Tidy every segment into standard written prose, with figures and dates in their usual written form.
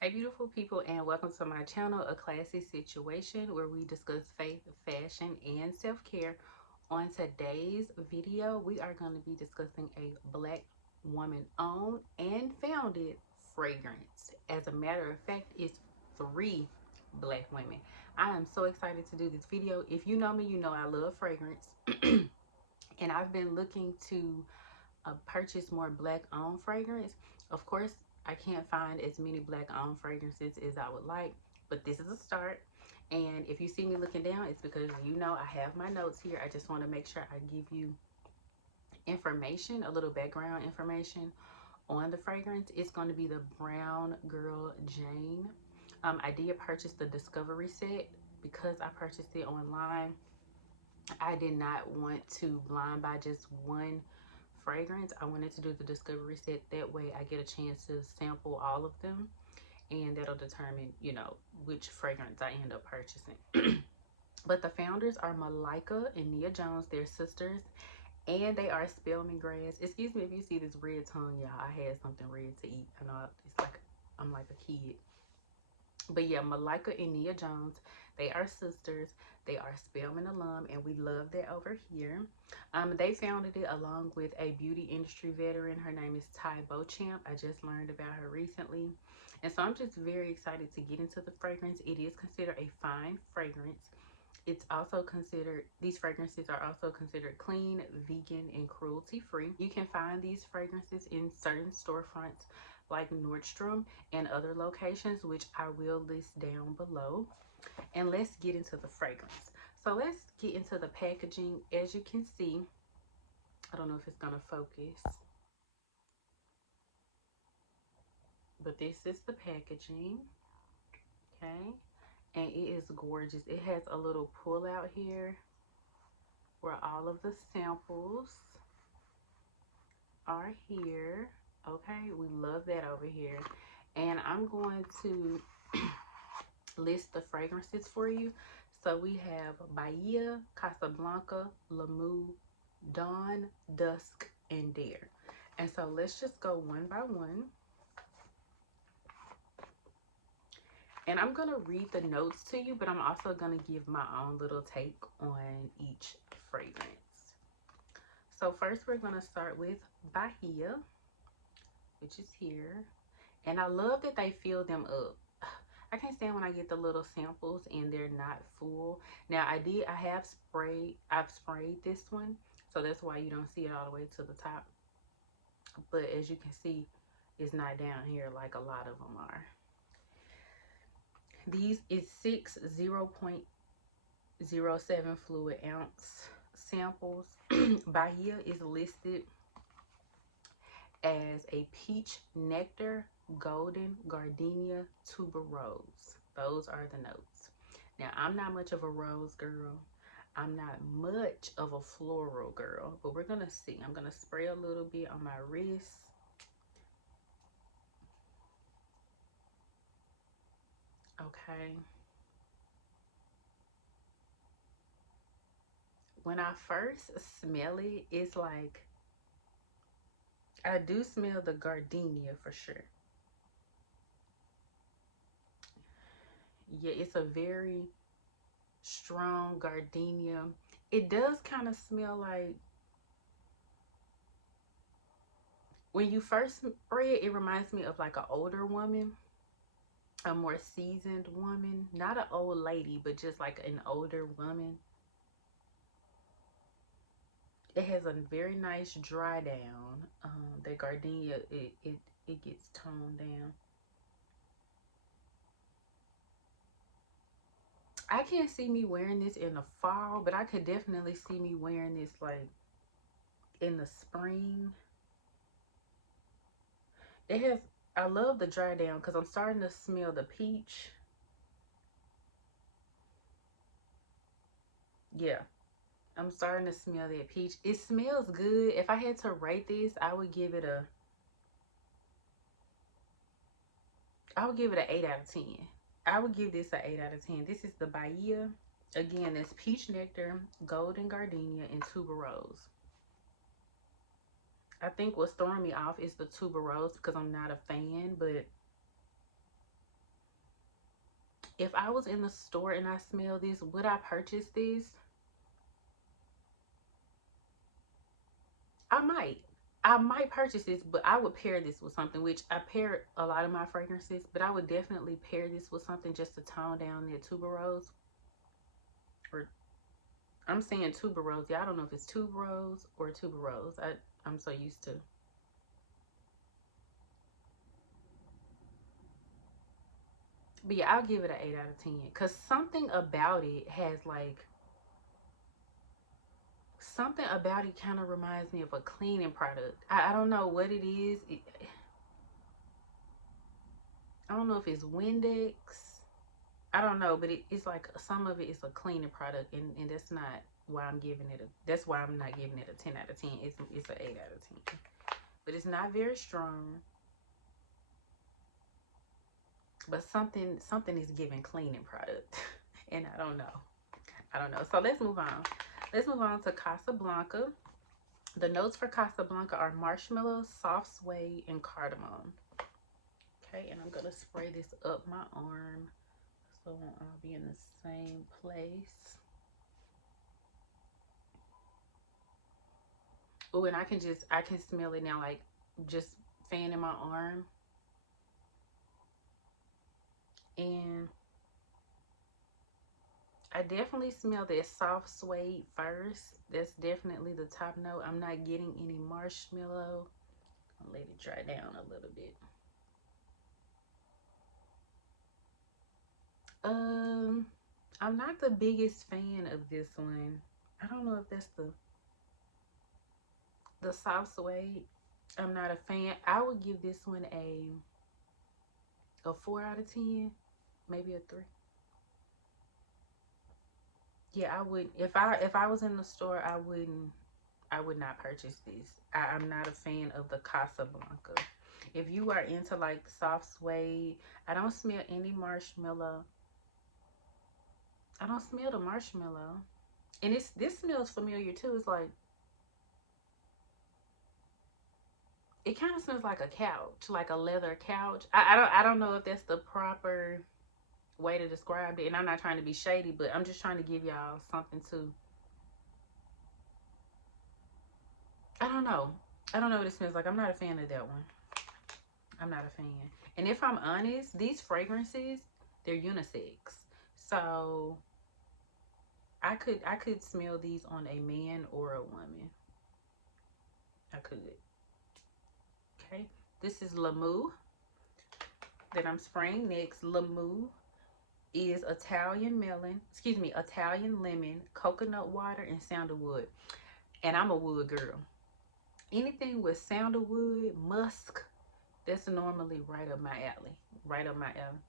Hey beautiful people, and welcome to my channel, A Classy Situation, where we discuss faith, fashion, and self-care. On today's video, we are going to be discussing a black woman owned and founded fragrance. As a matter of fact, it's three black women. I am so excited to do this video. If you know me, you know I love fragrance. And I've been looking to purchase more black owned fragrance. Of course, I can't find as many black owned fragrances as I would like, but this is a start. And if you see me looking down, it's because you know I have my notes here. I just want to make sure I give you information, a little background information on the fragrance. It's going to be the Brown Girl Jane. I did purchase the Discovery set because I purchased it online. I did not want to blind buy just one fragrance. I wanted to do the Discovery set. That way I get a chance to sample all of them, and that'll determine, you know, which fragrance I end up purchasing. But the founders are Malika and Nia Jones. They're sisters, and they are Spelman grads. Excuse me if you see this red tongue, y'all. I had something red to eat. I know it's like I'm like a kid. But yeah, Malika and Nia Jones, they are sisters. They are Spelman alum, and we love that over here. They founded it along with a beauty industry veteran. Her name is Ty Beauchamp. I just learned about her recently. And so I'm just very excited to get into the fragrance. It is considered a fine fragrance. It's also considered, these fragrances are also considered clean, vegan, and cruelty-free. You can find these fragrances in certain storefronts like Nordstrom and other locations, which I will list down below. And let's get into the fragrance. So let's get into the packaging. As you can see, I don't know if it's gonna focus, but this is the packaging, okay? And it is gorgeous. It has a little pull out here where all of the samples are here. Okay, we love that over here. And I'm going to list the fragrances for you. So we have Bahia, Casablanca, Lamu, Dawn, Dusk, and Dare. And so let's just go one by one. And I'm going to read the notes to you, but I'm also going to give my own little take on each fragrance. So first we're going to start with Bahia, which is here. And I love that they fill them up. I can't stand when I get the little samples and they're not full. Now I've sprayed this one, so that's why you don't see it all the way to the top. But as you can see, it's not down here like a lot of them are. These is 6 0.07 fluid ounce samples. Bahia is listed as a peach nectar, golden gardenia, tuberose. Those are the notes. Now, I'm not much of a rose girl. I'm not much of a floral girl, but we're gonna see. I'm gonna spray a little bit on my wrist. Okay. When I first smell it, it's like, I do smell the gardenia for sure. Yeah, it's a very strong gardenia. It does kind of smell like, when you first spray it, it reminds me of like an older woman, a more seasoned woman, not an old lady, but just like an older woman. It has a very nice dry down. The gardenia, it gets toned down. I can't see me wearing this in the fall, but I could definitely see me wearing this like in the spring. It has, I love the dry down because I'm starting to smell the peach. Yeah, I'm starting to smell that peach. It smells good. If I had to rate this, I would give it an 8 out of 10. I would give this an 8 out of 10. This is the Bahia. Again, it's peach nectar, golden gardenia, and tuberose. I think what's throwing me off is the tuberose because I'm not a fan, but If I was in the store and I smell this, would I purchase this? I might. I might purchase this, but I would pair this with something, which I pair a lot of my fragrances, but I would definitely pair this with something just to tone down their tuberose. Or I'm saying tuberose. Yeah, I don't know if it's tuberose or tuberose. I'm so used to. But yeah, I'll give it an 8 out of 10. Because something about it has like, something about it kind of reminds me of a cleaning product. I don't know what it is. I don't know if it's Windex. I don't know, but it's like some of it is a cleaning product, and that's not why I'm giving it a. That's why I'm not giving it a 10 out of 10. It's an 8 out of 10, but it's not very strong. But something is giving cleaning product, and I don't know. I don't know. So let's move on. Let's move on to Casablanca. The notes for Casablanca are marshmallow, soft suede, and cardamom. Okay, and I'm gonna spray this up my arm so I'll be in the same place. Oh, and I can smell it now, like just fanning my arm. And I definitely smell that soft suede first. That's definitely the top note. I'm not getting any marshmallow. I'll let it dry down a little bit. I'm not the biggest fan of this one. I don't know if that's the soft suede. I'm not a fan. I would give this one a 4 out of 10, maybe a 3. Yeah, I would. If I was in the store, I would not purchase this. I'm not a fan of the Casablanca. If you are into like soft suede, I don't smell any marshmallow. I don't smell the marshmallow. And this smells familiar too. It's like, it kind of smells like a couch, like a leather couch. I don't know if that's the proper way to describe it. And I'm not trying to be shady, but I'm just trying to give y'all something to. I don't know. I don't know what it smells like. I'm not a fan of that one. I'm not a fan. And if I'm honest, these fragrances, they're unisex. So I could smell these on a man or a woman. I could. Okay. This is Lamu that I'm spraying next. Lamu is Italian lemon, coconut water, and sandalwood. And I'm a wood girl. Anything with sandalwood, musk, that's normally right up my alley. Right up my alley.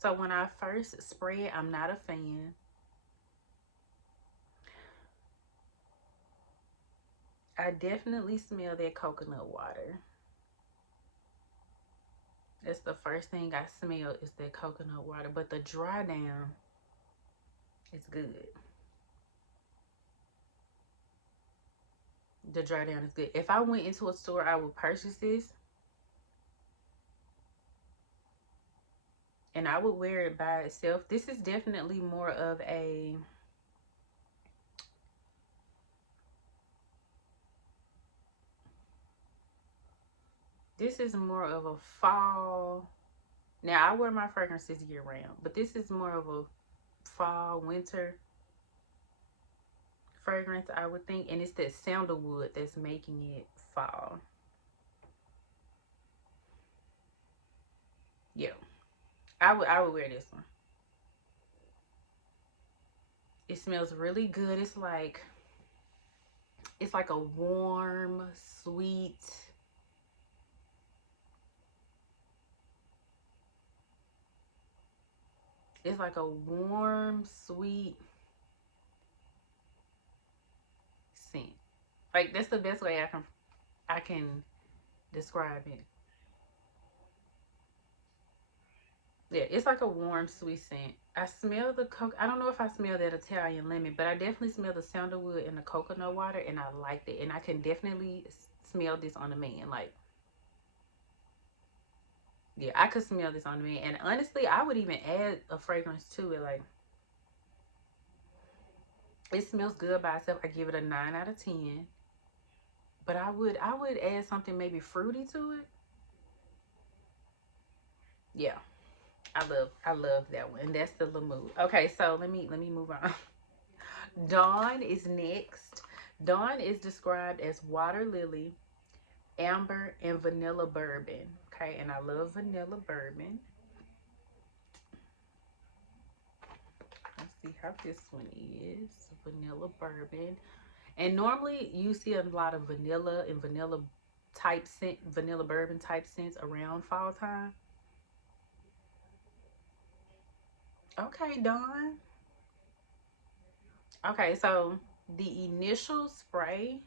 So when I first spray it, I'm not a fan. I definitely smell that coconut water. That's the first thing I smell, is that coconut water. But the dry down is good. The dry down is good. If I went into a store, I would purchase this. And I would wear it by itself. This is definitely more of a... This is more of a fall. Now, I wear my fragrances year round, but this is more of a fall, winter fragrance, I would think. And it's that sandalwood that's making it fall. Yeah. I would wear this one. It smells really good. It's like a warm, sweet... It's like a warm, sweet scent. Like, that's the best way I can describe it. Yeah, it's like a warm, sweet scent. I smell the I don't know if I smell that Italian lemon, but I definitely smell the sandalwood and the coconut water, and I liked it. And I can definitely smell this on a man. Like, Yeah, I could smell this on me. And honestly, I would even add a fragrance to it. Like, it smells good by itself. I give it a 9 out of 10. But I would add something maybe fruity to it. Yeah. I love that one. And that's the Lamood. Okay, so let me move on. Dawn is next. Dawn is described as water lily, amber, and vanilla bourbon. Okay, and I love vanilla bourbon. Let's see how this one is. Vanilla bourbon. And normally you see a lot of vanilla and vanilla type scent, vanilla bourbon type scents around fall time. Okay, Dawn. Okay, so the initial spray,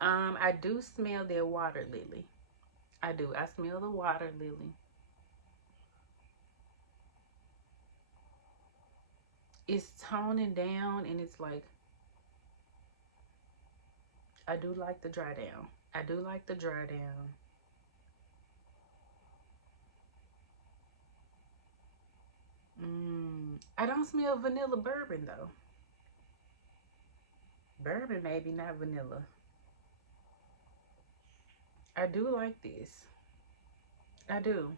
I do smell their water lily. I do. I smell the water lily. It's toning down and it's like, I do like the dry down. I do like the dry down. I don't smell vanilla bourbon though. Bourbon maybe, not vanilla. I do like this. I do.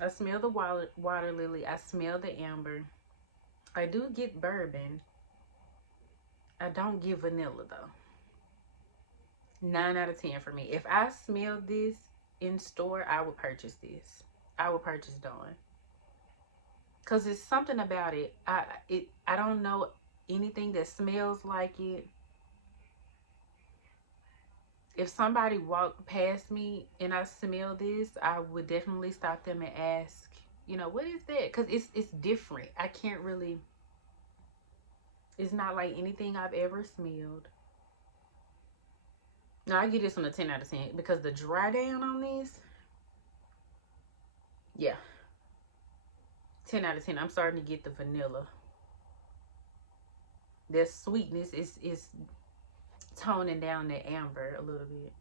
I smell the water lily. I smell the amber. I do get bourbon. I don't get vanilla though. 9 out of 10 for me. If I smelled this in store, I would purchase this. I would purchase Dawn. Cause it's something about it. I don't know anything that smells like it. If somebody walked past me and I smell this, I would definitely stop them and ask, what is that? Cause it's different. I can't really. It's not like anything I've ever smelled. No, I give this one a 10 out of 10 because the dry down on this, yeah, 10 out of 10. I'm starting to get the vanilla. Their sweetness is toning down the amber a little bit.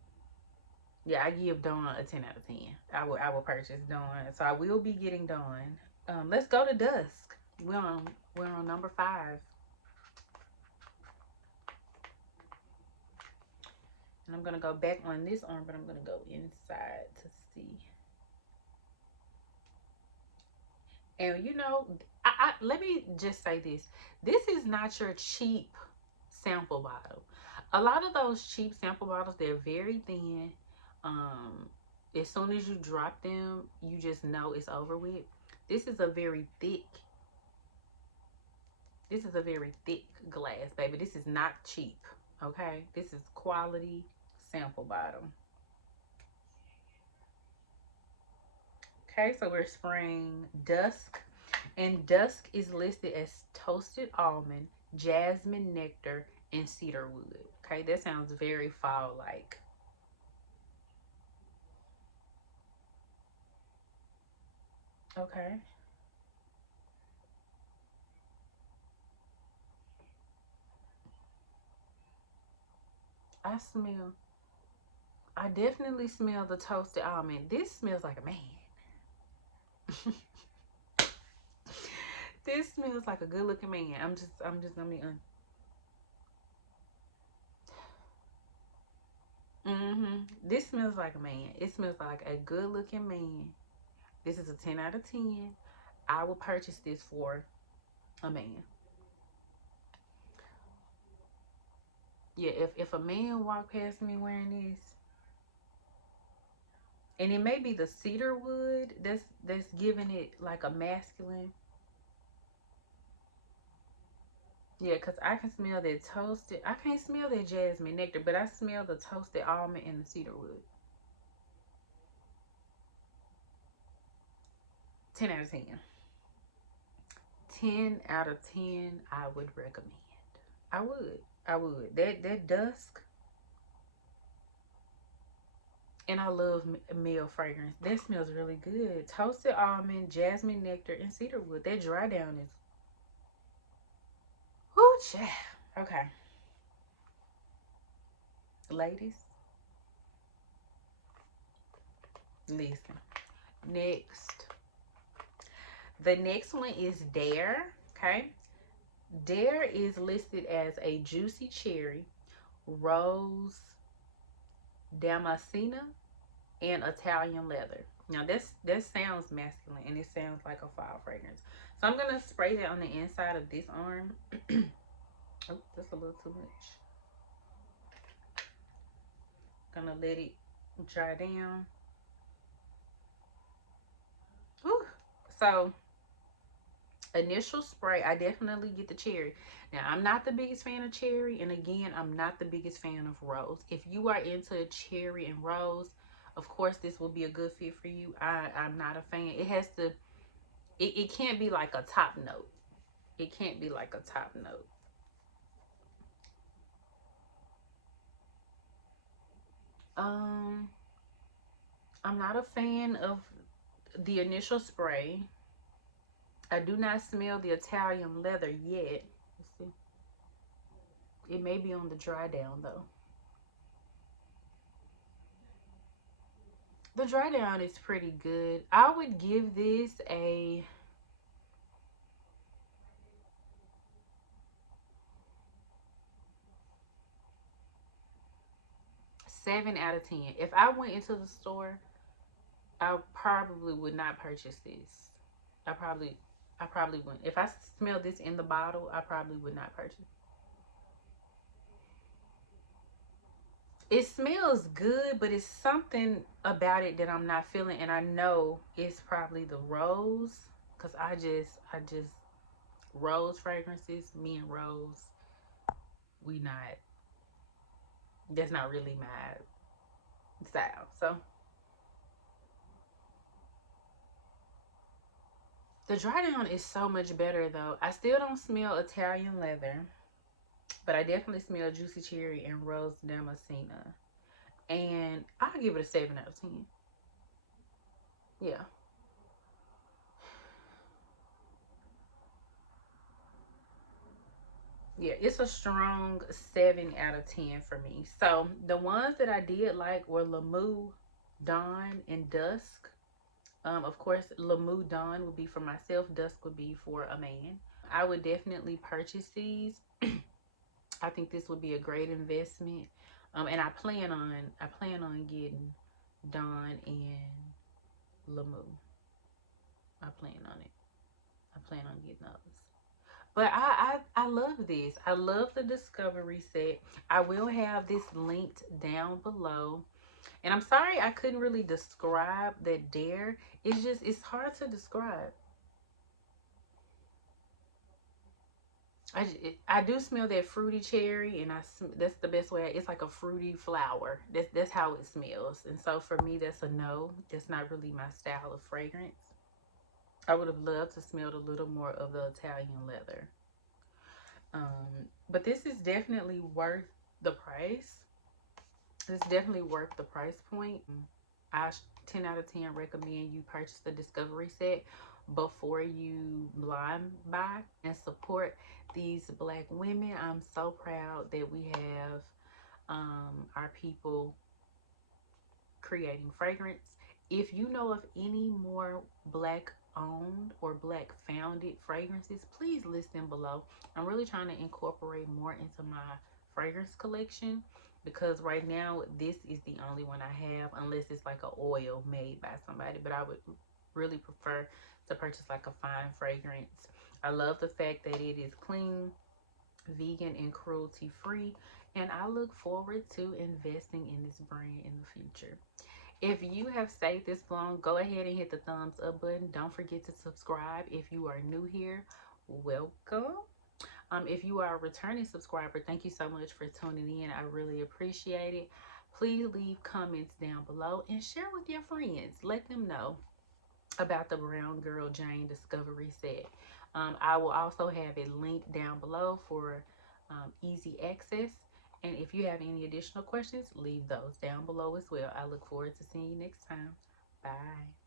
Yeah, I give Dawn a 10 out of 10. I will purchase Dawn. So I will be getting Dawn. Let's go to Dusk. We're on number 5. And I'm gonna go back on this arm, but I'm gonna go inside to see. And let me just say this. This is not your cheap sample bottle. A lot of those cheap sample bottles, they're very thin. As soon as you drop them, you just know it's over with. This is a very thick glass, baby. This is not cheap. Okay, this is quality sample bottle. Okay, so we're spraying Dusk, and Dusk is listed as toasted almond, jasmine nectar, and cedar wood. Okay, that sounds very fall like. Okay. I definitely smell the toasted almond. This smells like a man. This smells like a good looking man. I'm just gonna be This smells like a man. It smells like a good looking man. This is a 10 out of 10. I will purchase this for a man. Yeah, if a man walked past me wearing this, and it may be the cedar wood that's giving it like a masculine. Yeah, because I can smell that toasted. I can't smell that jasmine nectar, but I smell the toasted almond and the cedar wood. 10 out of 10. 10 out of 10, I would recommend. I would. I would. That dusk. And I love male fragrance. That smells really good. Toasted almond, jasmine nectar, and cedar wood. That dry down is. Whoo, child. Okay. Ladies, listen. Next. The next one is Dare. Okay. Dare is listed as a juicy cherry, rose, damascena, and Italian leather. Now that sounds masculine and it sounds like a fall fragrance. So I'm gonna spray that on the inside of this arm. Oh, that's a little too much. Gonna let it dry down. Whew. So initial spray, I definitely get the cherry. Now I'm not the biggest fan of cherry, and again, I'm not the biggest fan of rose. If you are into cherry and rose, of course this will be a good fit for you. I'm not a fan. It has to, it can't be like a top note. It can't be like a top note. I'm not a fan of the initial spray. I do not smell the Italian leather yet. Let's see. It may be on the dry down though. The dry down is pretty good. I would give this a 7 out of 10. If I went into the store, I probably would not purchase this. I probably wouldn't. If I smell this in the bottle, I probably would not purchase. It smells good, but it's something about it that I'm not feeling, and I know it's probably the rose, because I just rose fragrances, me and rose, we not, that's not really my style. So the dry down is so much better though. I still don't smell Italian leather, but I definitely smell juicy cherry and rose damascena. And I'll give it a 7 out of 10. Yeah. Yeah, it's a strong 7 out of 10 for me. So the ones that I did like were Lamu, Dawn, and Dusk. Of course, Lamu Dawn would be for myself. Dusk would be for a man. I would definitely purchase these. I think this would be a great investment. And I plan on getting Dawn and Lamu. I plan on it. I plan on getting those. But I love this. I love the Discovery set. I will have this linked down below. And I'm sorry I couldn't really describe that Dare. It's hard to describe. I do smell that fruity cherry, and that's the best way. It's like a fruity flower. That's how it smells. And so for me, that's a no. That's not really my style of fragrance. I would have loved to smell a little more of the Italian leather. But this is definitely worth the price. It's definitely worth the price point. I 10 out of 10 recommend you purchase the Discovery set before you blind buy and support these black women. I'm so proud that we have our people creating fragrance. If you know of any more black owned or black founded fragrances, please list them below. I'm really trying to incorporate more into my fragrance collection, because right now this is the only one I have, unless it's like an oil made by somebody. But I would really prefer to purchase like a fine fragrance. I love the fact that it is clean, vegan, and cruelty free, and I look forward to investing in this brand in the future. If you have stayed this long, go ahead and hit the thumbs up button. Don't forget to subscribe. If you are new here, welcome. If you are a returning subscriber, thank you so much for tuning in. I really appreciate it. Please leave comments down below and share with your friends. Let them know about the Brown Girl Jane Discovery set. I will also have it linked down below for easy access. And if you have any additional questions, leave those down below as well. I look forward to seeing you next time. Bye.